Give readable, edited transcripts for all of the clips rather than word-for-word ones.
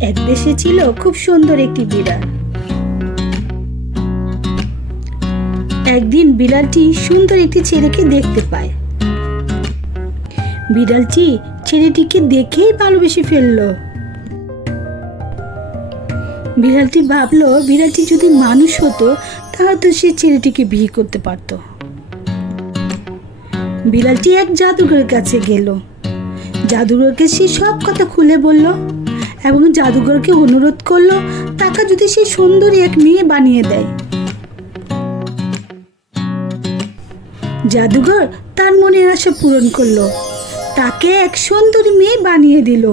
এক দেশে ছিল খুব সুন্দর একটি বিড়াল। একদিন বিড়ালটি সুন্দর একটি ছেলেকে দেখতে পায়। বিড়ালটি ছেলেটিকে দেখেই ভালোবেসে ফেলল। বিড়ালটি ভাবলো বিড়ালটি যদি মানুষ হতো তাহলে তো সে ছেলেটিকে বিয়ে করতে পারত। বিড়ালটি এক জাদুঘরের কাছে গেল। জাদুঘরকে সে সব কথা খুলে বলল এবং জাদুঘরকে অনুরোধ করলো তাকে যদি সে সুন্দরী এক মেয়ে বানিয়ে দেয়। জাদুঘর তার মনের আশা পূরণ করলো, তাকে এক সুন্দরী মেয়ে বানিয়ে দিল।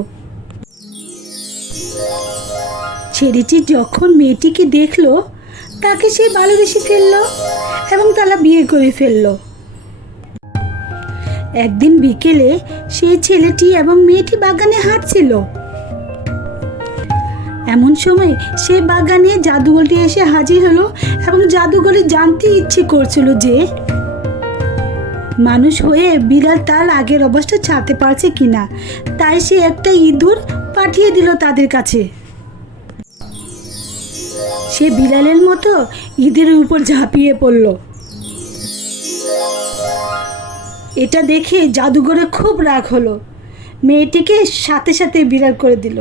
ছেলেটি যখন মেয়েটিকে দেখলো তাকে সে ভালোবেসে ফেললো এবং তারা বিয়ে করে ফেললো। একদিন বিকেলে সেই ছেলেটি এবং মেয়েটি বাগানে হাঁটছিল। এমন সময় সে বাগানে জাদুঘরটি এসে হাজির হলো এবং জাদুঘরে জানতে ইচ্ছে করছিল যে মানুষ হয়ে বিড়াল তার আগের অবস্থা ছাড়তে পারছে কিনা। তাই সে একটা ইঁদুর পাঠিয়ে দিল তাদের কাছে। সে বিড়ালের মতো ইঁদুরের উপর ঝাঁপিয়ে পড়ল। এটা দেখে জাদুঘরে খুব রাগ হলো, মেয়েটিকে সাথে সাথে বিড়াল করে দিল।